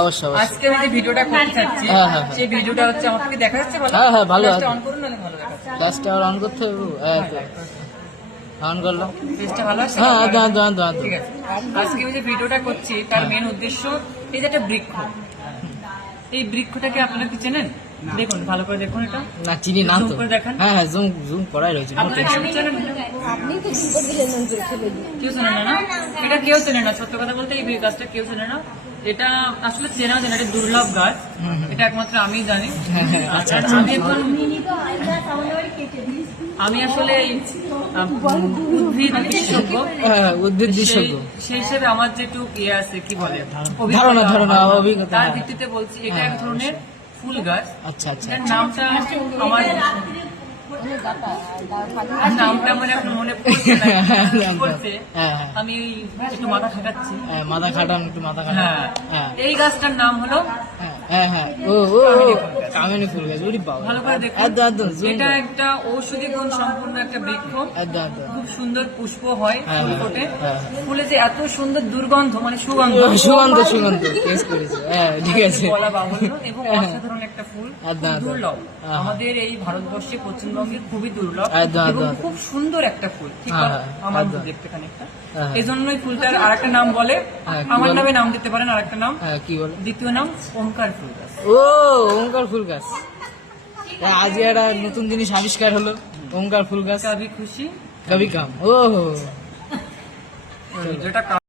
অবশ্যই আজকে আমি যে ভিডিওটা করতে চাচ্ছি সেই ভিডিওটা হচ্ছে আমাকে দেখা যাচ্ছে ভালো? হ্যাঁ ভালো আছে। অন করুন নাহলে ভালো দেখাচ্ছে। গ্লাসটা অন করতে হবে। অন করলাম। টেস্টটা ভালো আছে? হ্যাঁ ঠিক আছে। আজকে আমি যে ভিডিওটা করছি তার মেন উদ্দেশ্য এই যে একটা বৃক্ষ, এই বৃক্ষটাকে আপনারা কি চেনেন? দেখুন ভালো করে দেখুন, এটা না চিনি না জুম তো। করে দেখেন। হ্যাঁ জুম জুম করাই রয়েছে। আপনারা কেউ চেনেন? কেউ চেনে না? এটা কেউ চেনে না, সত্য কথা বলতে এই গাছটা কেউ চেনে না। এটা আসলে চেনা যায় না, এটা দুর্লভ গাছ, এটা একমাত্র আমি জানি। আচ্ছা আমি আসলে এই উদ্ভিদ বিশেষজ্ঞ, উদ্ভিদ বিশেষজ্ঞ সেই হিসেবে আমার যেটুকু ইয়ে আছে কি বলে ধারণা অভিজ্ঞতা, তার ভিত্তিতে বলছি এটা এক ধরনের ফুল গাছ। আচ্ছা এটার নামটা আমার নামটা মানে এখন মনে পড়ছে না, আমি একটু মাথা খাটাচ্ছি। মাথা খাটান একটু মাথা খাটান। এই গাছটার নাম হলো কামিনী ফুল গাছ। ভালো করে দেখুন, এটা একটা ঔষধি গুণ সম্পূর্ণ একটা বৃক্ষ। খুব সুন্দর পুষ্প হয়, ফুল ফোটে, ফুলে যে এত সুন্দর দুর্গন্ধ মানে সুগন্ধ টেস্ট করেছি। ঠিক আছে, বলা বাহুল্য এবং অসাধারণ একটা ফুল, দুর্লভ। আমাদের এই ভারতবর্ষে পশ্চিমবঙ্গে খুবই দুর্লভ এবং খুব সুন্দর একটা ফুল, ঠিক আমার দেখতে খানিকটা। এই জন্যই ফুলটার আর একটা নাম বলে, আমার নামে নাম দিতে পারেন আর একটা নাম। কি বলে? দ্বিতীয় নাম ওমকার ফুল গাছ। ওমকার ফুল গাছ। আজকে একটা নতুন জিনিস আবিষ্কার হলো, ওমকার ফুল গাছ। কবি খুশি কবি কাম। যেটা